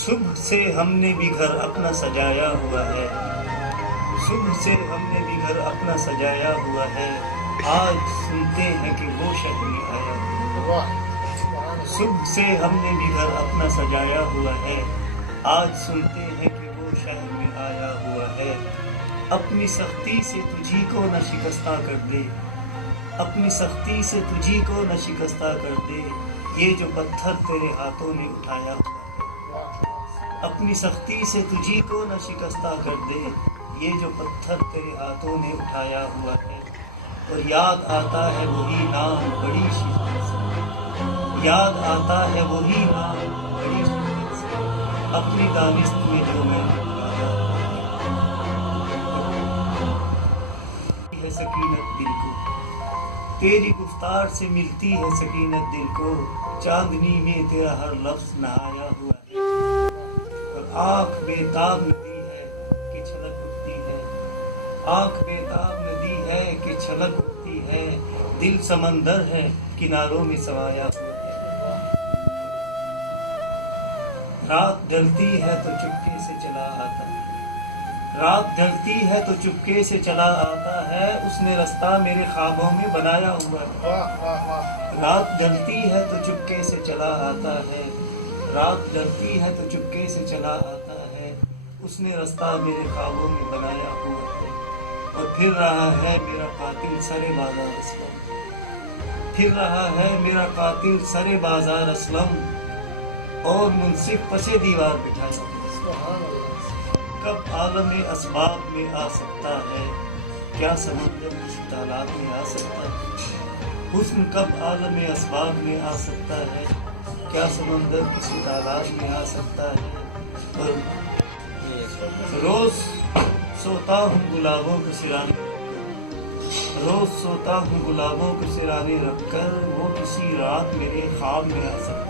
صبح سے ہم نے بھی گھر اپنا سجایا ہوا ہے، صبح سے ہم نے بھی گھر اپنا سجایا ہوا ہے، آج سنتے ہیں کہ وہ شہر میں آیا ہوا ہے۔ صبح سے ہم نے بھی گھر اپنا سجایا ہوا ہے، آج سنتے ہیں کہ وہ شہر میں آیا ہوا ہے۔ اپنی سختی سے تجھی کو نہ شکستہ کر دے، اپنی سختی سے تجھی کو نہ شکستہ کر دے، یہ جو پتھر تیرے ہاتھوں نے اٹھایا ہوا ہے۔ اپنی سختی سے تجھی کو نہ شکستہ کر دے، یہ جو پتھر تیرے ہاتھوں نے اٹھایا ہوا ہے۔ اور یاد آتا ہے وہی نام بڑی شدت سے، یاد آتا ہے وہی نام بڑی شدت سے، اپنی دانست میں جو میں گایا ہے سکینت دل کو، تیری گفتار سے ملتی ہے سکینت دل کو، چاندنی میں تیرا ہر لفظ نہایا ہوا ہے۔ اور آنکھ بے تاب ندی ہے کہ چھلک اٹھتی ہے، آنکھ بے تاب ندی ہے کہ چھلک اٹھتی ہے، دل سمندر ہے کناروں میں سمایا ہوا ہے۔ رات ڈھلتی ہے تو چپکے سے چلا آتا ہے، رات ڈھلتی ہے تو چپکے سے چلا آتا ہے، اس نے رستہ میرے خوابوں میں بنایا ہوا ہے۔ رات ڈھلتی ہے تو چپکے سے چلا آتا ہے، رات ڈھلتی ہے تو چپکے سے چلا آتا ہے، اس نے رستہ میرے خوابوں میں بنایا ہوا ہے۔ اور پھر رہا ہے میرا قاتل سر بازار اسلم، پھر رہا ہے میرا قاتل سر بازار اسلم، اور منصف پس دیوار بٹھایا ہوا ہے۔ کب عالم اسباب میں آ سکتا ہے، کیا سمندر کسی تالاب میں آ سکتا ہے؟ حسن کب عالم اسباب میں آ سکتا ہے، کیا سمندر کسی تالاب میں آ سکتا ہے؟ اور روز سوتا ہوں گلابوں کو سرانے، روز سوتا ہوں گلابوں کو سرانے رکھ کر، وہ کسی رات میرے خواب میں آ سکتا ہے۔